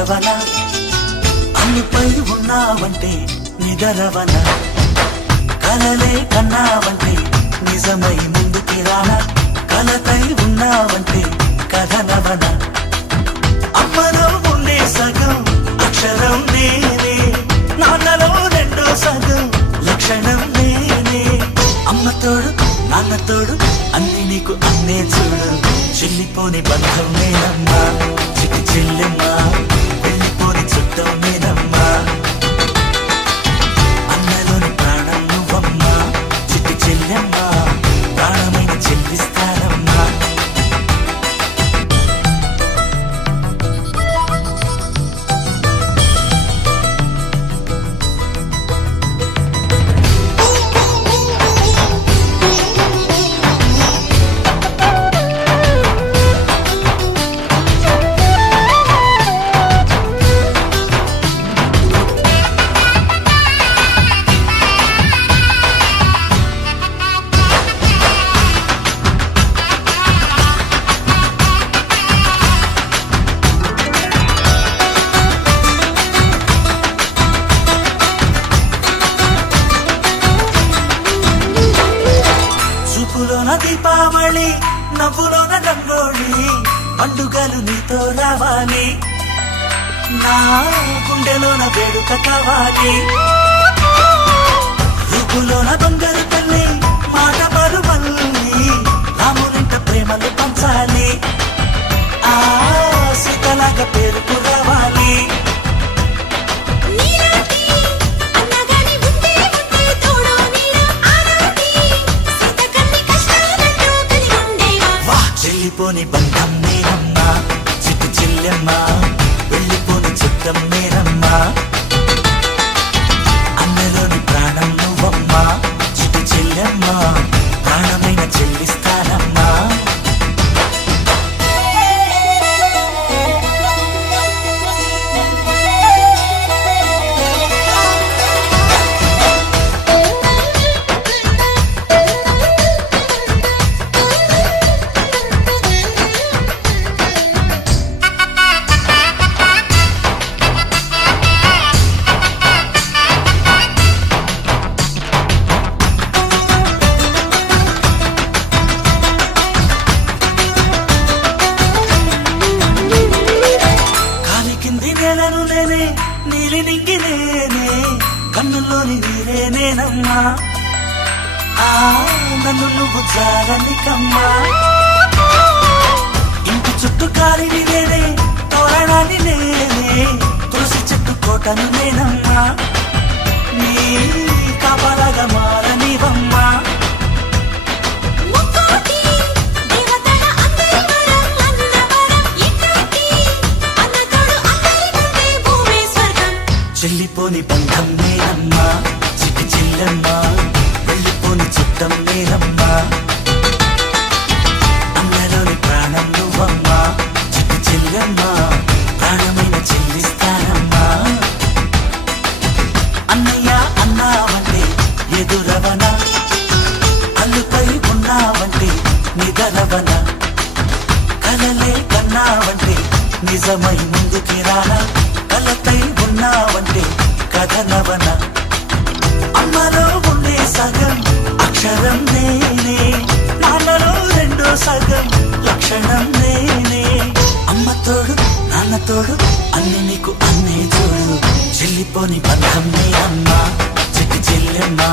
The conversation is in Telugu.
ఎదురవన అన్నిపై ఉన్నావంటే నిదరవన కలలే కన్నావంటే నిజమై ముందుకి రానా కలతై ఉన్నావంటే కథనవన అమ్మలో ఉండే సగం అక్షరం నేనే నాన్నలో రెండో సగం లక్షణం నేనే అమ్మ తోడు నాన్న తోడు అన్ని నీకు అన్నే చూడు చెల్లిపోని బంధం నేనమ్మా చిట్టి చెల్లెమ్మా వెళ్ళిపోని చుట్టం నేనమ్మా అన్నలోని ప్రాణం నువ్వమ్మా చిట్టి చెల్లెమ్మా ప్రాణమైన చెల్లిస్తానమ్మా దీపావళి నవ్వులోన రంగోళి పండుగలు నీతో రావాలి నా గుండెలోన వేడుక కావాలి రూపులోన దొంగలు తల్లి మాట మరువల్లి రామునింట ప్రేమలు పంచాలి ఆ సీతలాగా పేరుకు రావాలి వెళ్ళిపోని బంధం నేనమ్మా చిట్టి చెల్లెమ్మా వెళ్ళిపోని చిత్తం నేనమ్మా అన్నలోని ప్రాణం నువ్వమ్మా చిట్టి చెల్లెమ్మా ప్రాణమైన చెల్లిస్తానమ్మా నీలి నింగి నేనే కన్నుల్లోని నీరే నేనమ్మా ఆ నన్ను నువ్వు జారనికమ్మా ఇంటి చుట్టూ కాలిని నేనే తోరణాన్ని నేనే తులసి చెట్టు కోటను నేనమ్మా నీ కాపలాగా మారనివమ్మా చెల్లిపోని బంధం నేనమ్మా చిట్టి చెల్లెమ్మా వెళ్ళిపోని చుట్టం నేనమ్మా అన్నలోని ప్రాణం నువ్వమ్మా చిట్టి చెల్లెమ్మా ప్రాణమైన చెల్లిస్తానమ్మా అన్నయ్య అన్నావంటే ఎదురవన అల్లుపై ఉన్నావంటే నిదరవన కలలే కన్నావంటే నిజమై ముందుకి రానా కలతై ఉన్నావంటే కథనవన అమ్మలో ఉండే సగం అక్షరం నేనే నాన్నలో రెండో సగం లక్షణం నేనే అమ్మ తోడు నాన్న తోడు అన్ని నీకు అన్నే చూడు చెల్లిపోని బంధం నేనమ్మా చిట్టి చెల్లెమ్మా